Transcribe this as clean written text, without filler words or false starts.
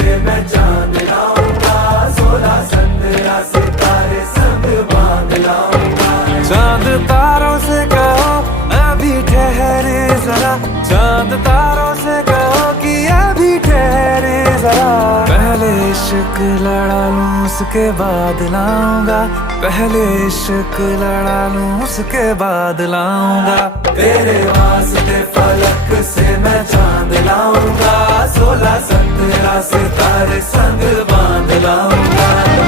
से मैं चांद लाऊंगा, 16 17 सितारे संग बांध लाऊंगा। चांद तारों से कहो अभी ठहरे जरा, चांद तारों से कहो कि अभी ठहरे जरा। पहले इश्क लड़ा लूं उसके बाद लाऊंगा, पहले इश्क लड़ा लूं उसके बाद लाऊंगा। तेरे वास्ते फलक से मैं चांद लाऊंगा, 16 17 सितारे संग बांध लाऊंगा।